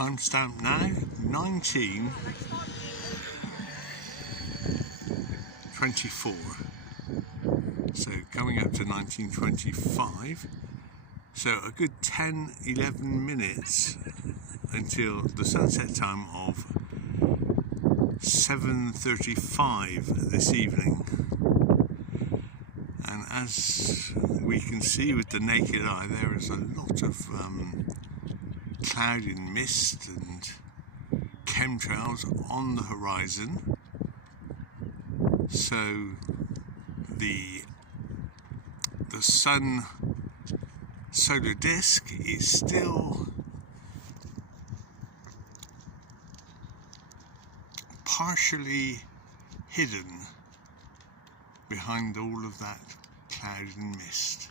Timestamp now 1924. So coming up to 1925. So a good 10-11 minutes until the sunset time of 7:35 this evening. And as we can see with the naked eye, there is a lot of cloud and mist and chemtrails on the horizon. So the sun solar disk is still partially hidden behind all of that cloud and mist.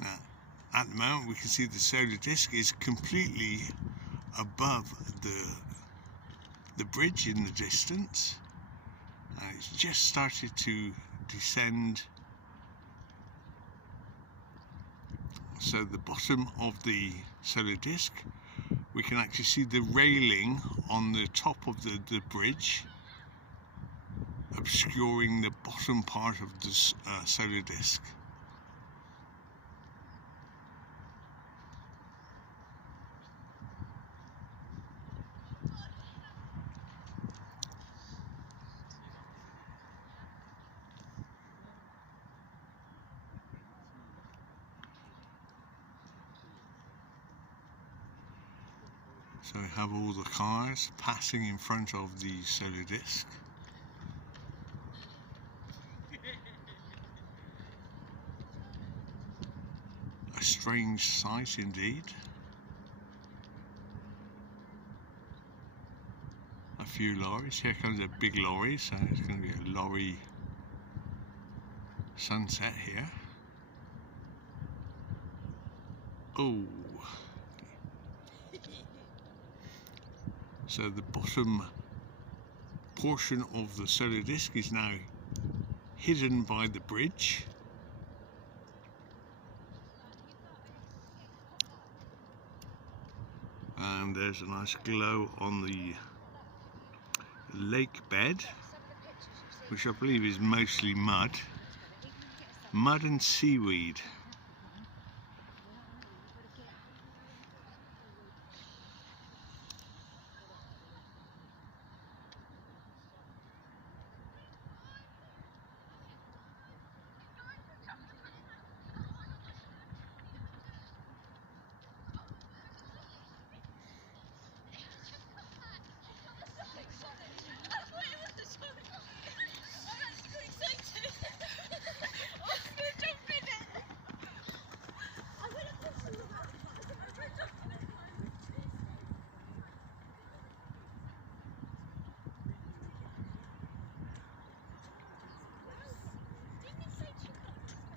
Now, at the moment we can see the solar disk is completely above the bridge in the distance, and it's just started to descend. So the bottom of the solar disk, we can actually see the railing on the top of the bridge obscuring the bottom part of the solar disk. So we have all the cars passing in front of the solar disk. A strange sight indeed. A few lorries. Here comes a big lorry, so it's going to be a lorry sunset here. Oh. So the bottom portion of the solar disk is now hidden by the bridge. And there's a nice glow on the lake bed, which I believe is mostly mud and seaweed.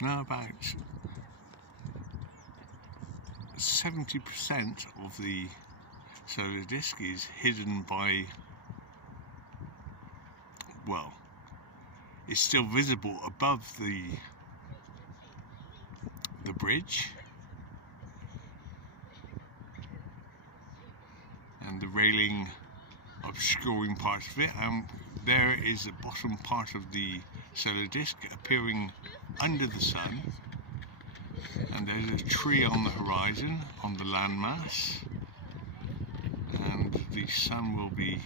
Now about 70% of the solar disk is hidden by, well, it's still visible above the bridge, and the railing obscuring parts of it, and there is the bottom part of the solar disk appearing under the sun, and there's a tree on the horizon on the landmass, and the sun will be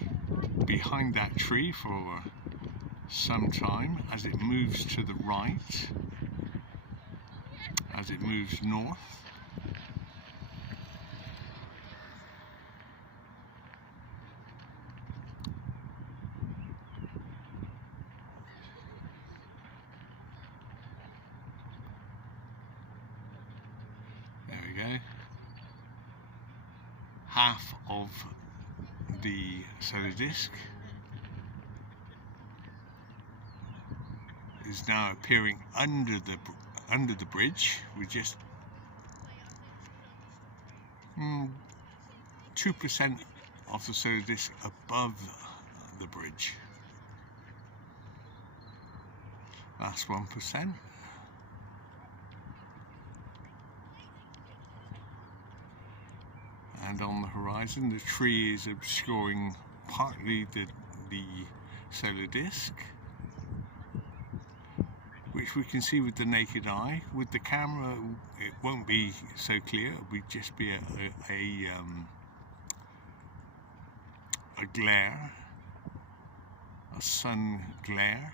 behind that tree for some time as it moves to the right, as it moves north. There we go. Half of the solar disk is now appearing under the bridge. We just 2% of the solar disk above the bridge. That's 1%. and on the horizon the tree is obscuring partly the solar disk, which we can see with the naked eye. With the camera it won't be so clear, it'll just be a glare, a sun glare.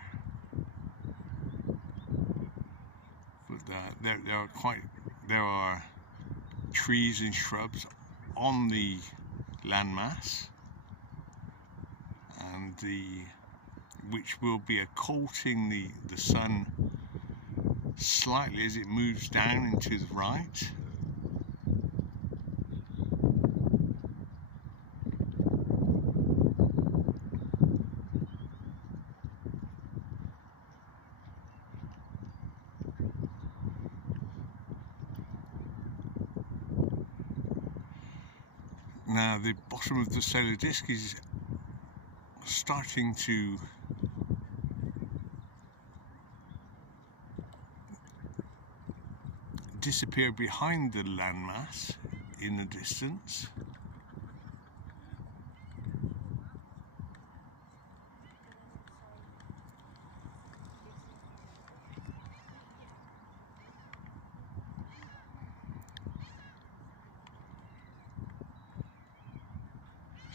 But there are trees and shrubs on the landmass, and which will be occulting the sun slightly as it moves down and to the right. Now the bottom of the solar disk is starting to disappear behind the landmass in the distance.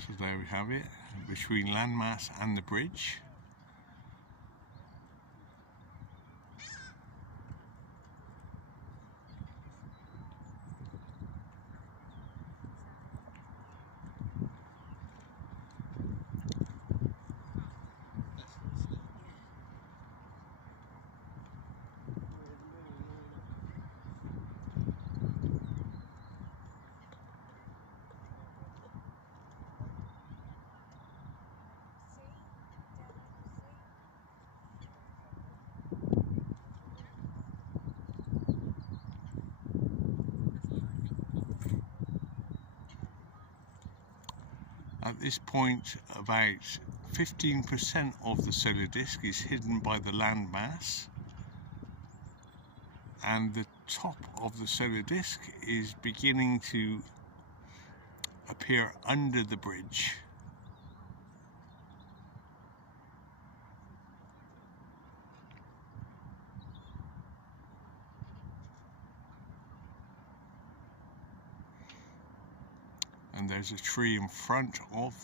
So there we have it, between landmass and the bridge. At this point, about 15% of the solar disk is hidden by the landmass, and the top of the solar disk is beginning to appear under the bridge. And there's a tree in front of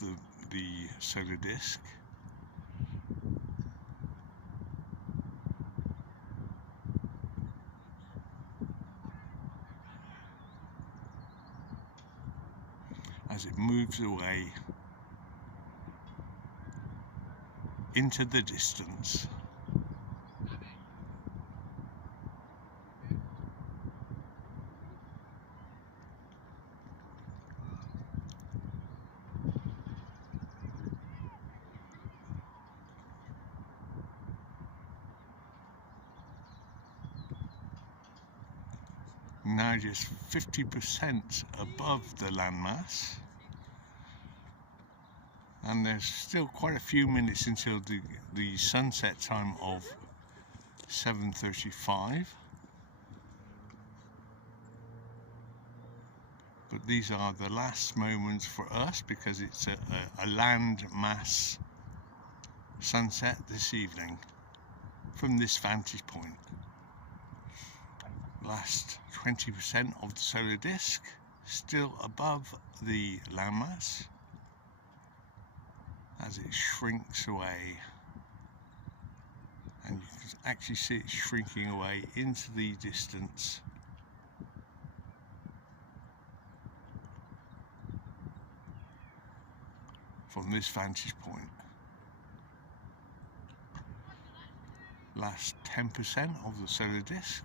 the solar disk. As it moves away into the distance. Now just 50% above the landmass, and there's still quite a few minutes until the sunset time of 7:35. But these are the last moments for us because it's a land mass sunset this evening from this vantage point. Last 20% of the solar disk still above the landmass as it shrinks away, and you can actually see it shrinking away into the distance. From this vantage point. Last 10% of the solar disk.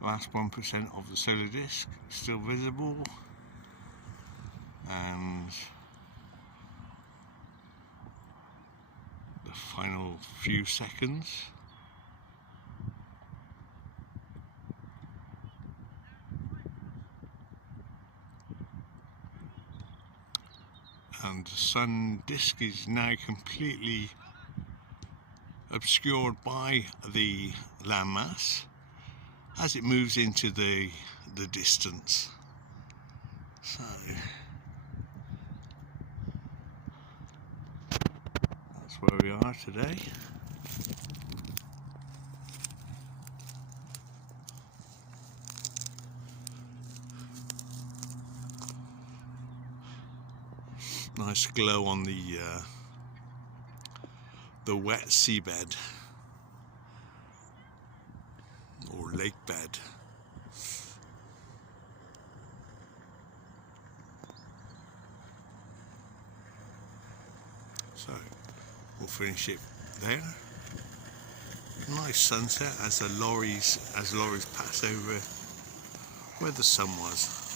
Last 1% of the solar disk still visible, and final few seconds. And the sun disk is now completely obscured by the landmass as it moves into the distance. So that's where we are today. Nice glow on the wet seabed or lake bed. So we'll finish it there. Nice sunset as lorries pass over where the sun was.